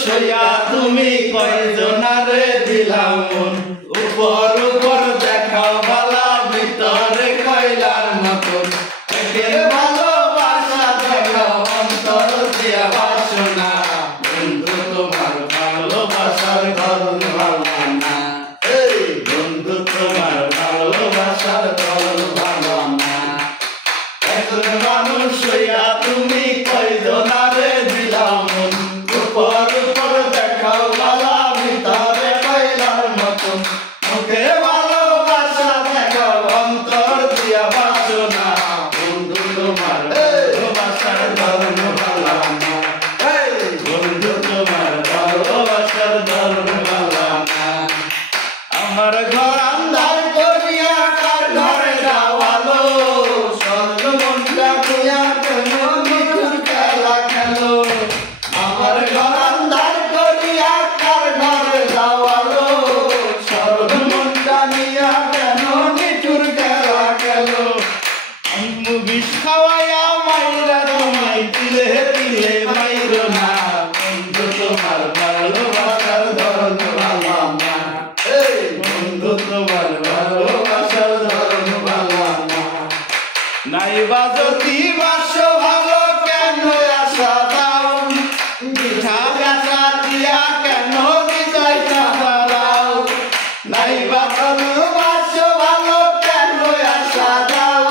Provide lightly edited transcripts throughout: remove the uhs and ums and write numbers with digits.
হইয়া তুমি কয়জনারে দিলাম মন উপর উপর দেখাও ভালা ভিতরে কয়লার মতন একের ভালোবাসা দেখাও অন্তর দিয়া বাসনা বন্ধু তোমার ভালোবাসার ধরন ভালো না বন্ধু তোমার ভালোবাসার ধরন ভালো না একজন মানুষ হইয়া তুমি কয়জনারে দিলাম মন উপর উপর দেখাও ভালা ভিতরে কয়লার মতন মুখে ভালোবাসা দেখাও অন্তর দিয়া বাসনা বন্ধু তোমার ভালোবাসার ধরন ভালো না বন্ধু তোমার ভালোবাসার ধরন ভালো না আমার ঘর আন্ধার করিয়া কার ঘরে যাওয়ালো স্বর্ণ মনটা কুয়া কেন নিঠুর খেলা খেলো আমার ঘর আন্ধার করিয়া কার ঘরে যাওয়ালো স্বর্ণ মনটা নিয়া কেন নিঠুর খেলা খেলো বিষ খাওয়াইয়া মাইরা তোমায় তিলে তিলে মাইরো না বন্ধু তোমার ভালোবাসার ধরন ভালো না বন্ধু তোমার ভালোবাসার ধরন ভালো না নাইবা যদি বাসো ভালো কেন আশা দাও মিঠা গাছা দিয়া কেন হৃদয়টা হারাও নাইবা ভালোবাসো ভালো কেন আশা দাও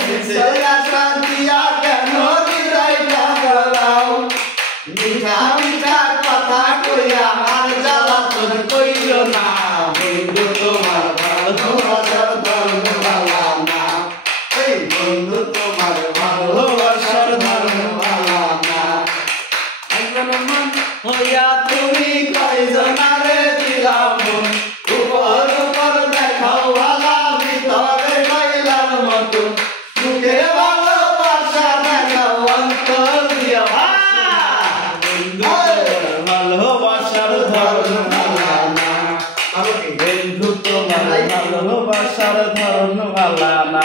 মিঠা গাছা দিয়া কেন হৃদয়টা হারাও মিঠা মিঠা কথা কইয়া আর জ্বালাতন কইরো না বন্ধু তোমার ভালোবাসার ধরন ভালো না বন্ধু তোমার ভালোবাসার ধরন ভালো না একজন মন হইয়া তুমি কয়জনারে দিলাম মন উপর উপর দেখাও ভালা ভিতরে কয়লার মতন মুখে ভালোবাসা দেখাও অন্তর দিয়া ভালোবাসার ধরন ভালো না বন্ধু তোমার ভালোবাসার ধরন ভালো না।